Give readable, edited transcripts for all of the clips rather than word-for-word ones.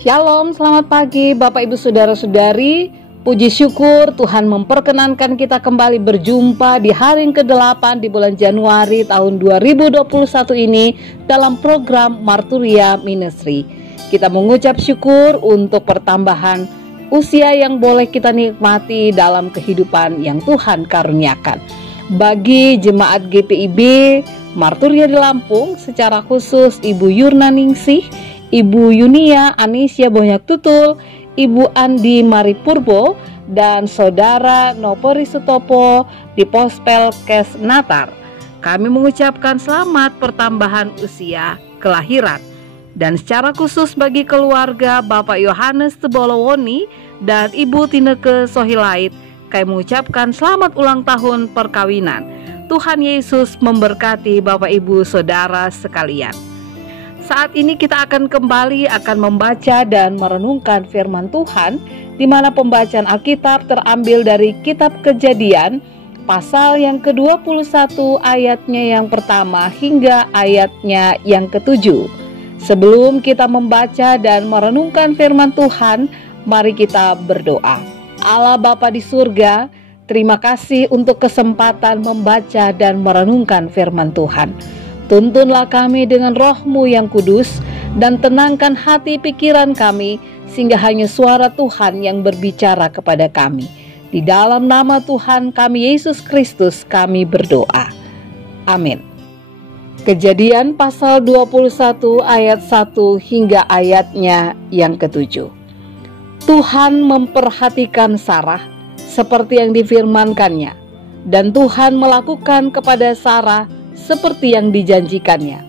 Shalom, selamat pagi Bapak Ibu Saudara-saudari. Puji syukur Tuhan memperkenankan kita kembali berjumpa di hari yang ke-8 di bulan Januari tahun 2021 ini dalam program Marturia Ministry. Kita mengucap syukur untuk pertambahan usia yang boleh kita nikmati dalam kehidupan yang Tuhan karuniakan. Bagi jemaat GPIB Marturia di Lampung, secara khusus Ibu Yurna Ningsih, Ibu Yunia Anisya Bonyak Tutul, Ibu Andi Maripurbo, dan Saudara Nopori Sutopo di Pospel Kes Natar. Kami mengucapkan selamat pertambahan usia kelahiran. Dan secara khusus bagi keluarga Bapak Yohanes Tebolowoni dan Ibu Tineke Sohilait, kami mengucapkan selamat ulang tahun perkawinan. Tuhan Yesus memberkati Bapak Ibu Saudara sekalian. Saat ini kita akan kembali membaca dan merenungkan firman Tuhan, di mana pembacaan Alkitab terambil dari kitab Kejadian pasal yang ke-21 ayatnya yang pertama hingga ayatnya yang ke-7. Sebelum kita membaca dan merenungkan firman Tuhan, mari kita berdoa. Allah Bapa di surga, terima kasih untuk kesempatan membaca dan merenungkan firman Tuhan. Tuntunlah kami dengan roh-Mu yang kudus dan tenangkan hati pikiran kami sehingga hanya suara Tuhan yang berbicara kepada kami. Di dalam nama Tuhan kami Yesus Kristus kami berdoa. Amin. Kejadian pasal 21 ayat 1 hingga ayatnya yang ke-7. Tuhan memperhatikan Sarah seperti yang difirmankannya, dan Tuhan melakukan kepada Sarah seperti yang dijanjikannya.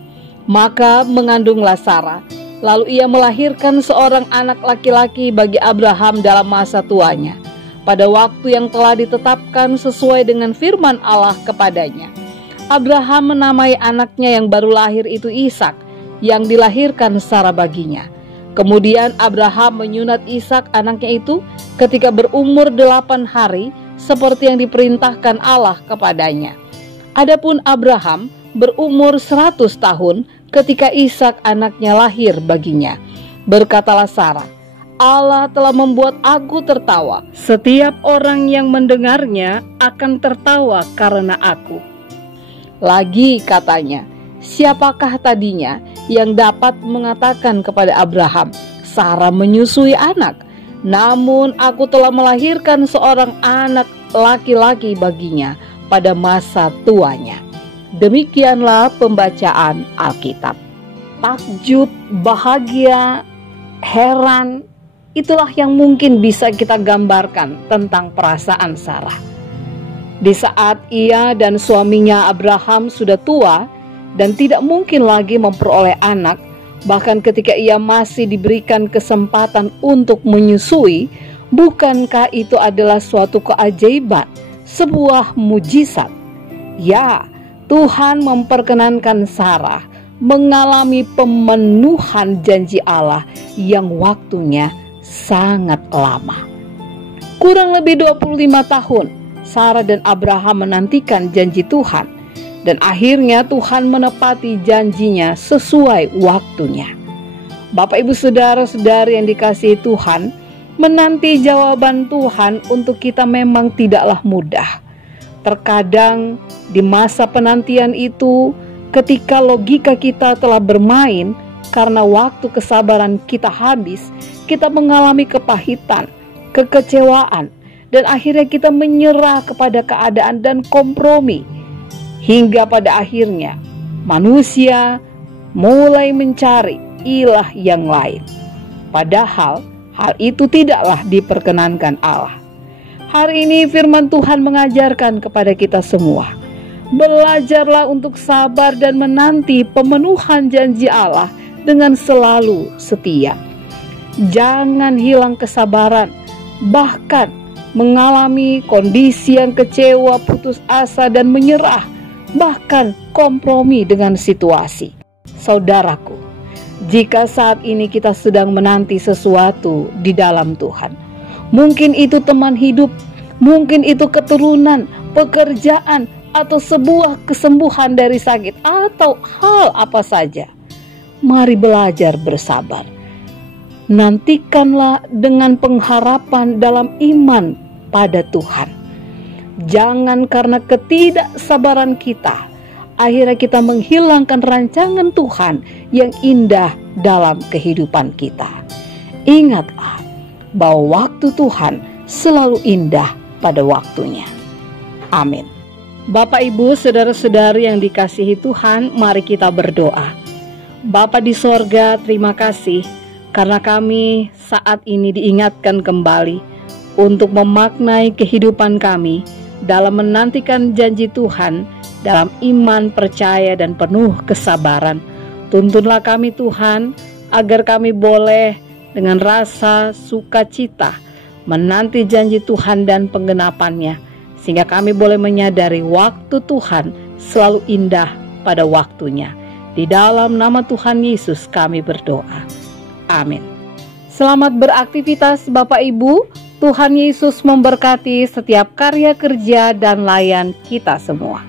Maka mengandunglah Sarah, lalu ia melahirkan seorang anak laki-laki bagi Abraham dalam masa tuanya, pada waktu yang telah ditetapkan sesuai dengan firman Allah kepadanya. Abraham menamai anaknya yang baru lahir itu Ishak, yang dilahirkan Sarah baginya. Kemudian Abraham menyunat Ishak anaknya itu ketika berumur 8 hari, seperti yang diperintahkan Allah kepadanya. Adapun Abraham berumur 100 tahun ketika Ishak anaknya lahir baginya. Berkatalah Sarah, Allah telah membuat aku tertawa. Setiap orang yang mendengarnya akan tertawa karena aku. Lagi katanya, siapakah tadinya yang dapat mengatakan kepada Abraham, Sarah menyusui anak? Namun aku telah melahirkan seorang anak laki-laki baginya pada masa tuanya. Demikianlah pembacaan Alkitab. Takjub, bahagia, heran, itulah yang mungkin bisa kita gambarkan tentang perasaan Sarah. Di saat ia dan suaminya Abraham sudah tua dan tidak mungkin lagi memperoleh anak, bahkan ketika ia masih diberikan kesempatan untuk menyusui, bukankah itu adalah suatu keajaiban? Sebuah mujizat. Ya, Tuhan memperkenankan Sarah mengalami pemenuhan janji Allah yang waktunya sangat lama. Kurang lebih 25 tahun Sarah dan Abraham menantikan janji Tuhan, dan akhirnya Tuhan menepati janjinya sesuai waktunya. Bapak Ibu Saudara-saudari yang dikasihi Tuhan, menanti jawaban Tuhan untuk kita memang tidaklah mudah. Terkadang di masa penantian itu, ketika logika kita telah bermain karena waktu kesabaran kita habis, kita mengalami kepahitan, kekecewaan, dan akhirnya kita menyerah kepada keadaan dan kompromi. Hingga pada akhirnya manusia mulai mencari ilah yang lain. Padahal hal itu tidaklah diperkenankan Allah. Hari ini firman Tuhan mengajarkan kepada kita semua, belajarlah untuk sabar dan menanti pemenuhan janji Allah dengan selalu setia. Jangan hilang kesabaran, bahkan mengalami kondisi yang kecewa, putus asa dan menyerah, bahkan kompromi dengan situasi. Saudaraku, jika saat ini kita sedang menanti sesuatu di dalam Tuhan, mungkin itu teman hidup, mungkin itu keturunan, pekerjaan, atau sebuah kesembuhan dari sakit, atau hal apa saja. Mari belajar bersabar. Nantikanlah dengan pengharapan dalam iman pada Tuhan. Jangan karena ketidaksabaran kita, akhirnya kita menghilangkan rancangan Tuhan yang indah dalam kehidupan kita. Ingatlah bahwa waktu Tuhan selalu indah pada waktunya. Amin. Bapak, Ibu, saudara-saudari yang dikasihi Tuhan, mari kita berdoa. Bapa di sorga, terima kasih karena kami saat ini diingatkan kembali untuk memaknai kehidupan kami dalam menantikan janji Tuhan dalam iman, percaya, dan penuh kesabaran. Tuntunlah kami Tuhan, agar kami boleh dengan rasa sukacita menanti janji Tuhan dan penggenapannya, sehingga kami boleh menyadari waktu Tuhan selalu indah pada waktunya. Di dalam nama Tuhan Yesus kami berdoa. Amin. Selamat beraktivitas Bapak Ibu. Tuhan Yesus memberkati setiap karya kerja dan layan kita semua.